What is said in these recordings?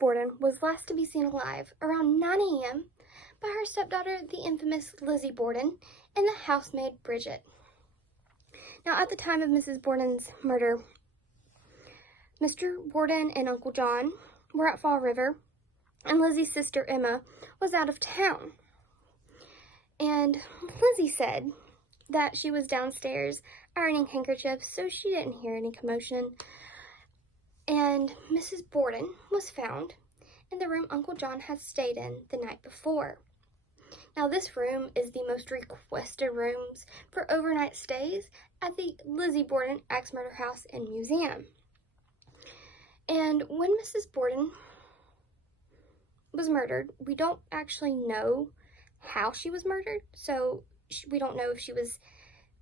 Borden was last to be seen alive around 9 a.m. by her stepdaughter, the infamous Lizzie Borden, and the housemaid Bridget. Now, at the time of Mrs. Borden's murder, Mr. Borden and Uncle John were at Fall River, and Lizzie's sister Emma was out of town. And Lizzie said that she was downstairs ironing handkerchiefs, so she didn't hear any commotion. And Mrs. Borden was found in the room Uncle John had stayed in the night before. Now, this room is the most requested rooms for overnight stays at the Lizzie Borden Axe Murder House and Museum. And when Mrs. Borden was murdered, we don't actually know how she was murdered, so we don't know if she was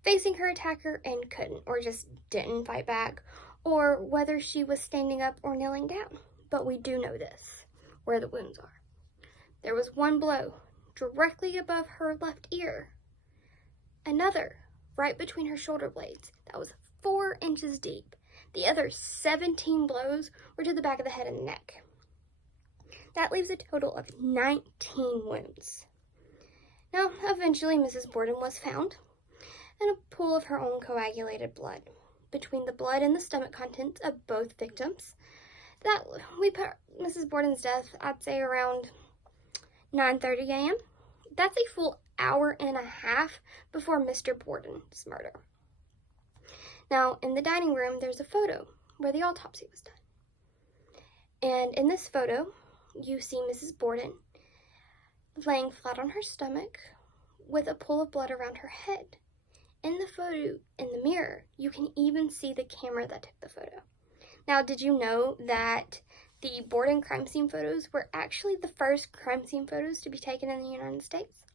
facing her attacker and couldn't, or just didn't fight back, or whether she was standing up or kneeling down. But we do know this, where the wounds are. There was one blow directly above her left ear, another right between her shoulder blades that was 4 inches deep. The other 17 blows were to the back of the head and neck. That leaves a total of 19 wounds. Now, eventually Mrs. Borden was found in a pool of her own coagulated blood. Between the blood and the stomach contents of both victims, that we put Mrs. Borden's death, I'd say around 9:30 a.m. That's a full hour and a half before Mr. Borden's murder. Now, in the dining room, there's a photo where the autopsy was done. And in this photo, you see Mrs. Borden laying flat on her stomach with a pool of blood around her head. In the photo, in the mirror, you can even see the camera that took the photo. Now, did you know that the Borden crime scene photos were actually the first crime scene photos to be taken in the United States?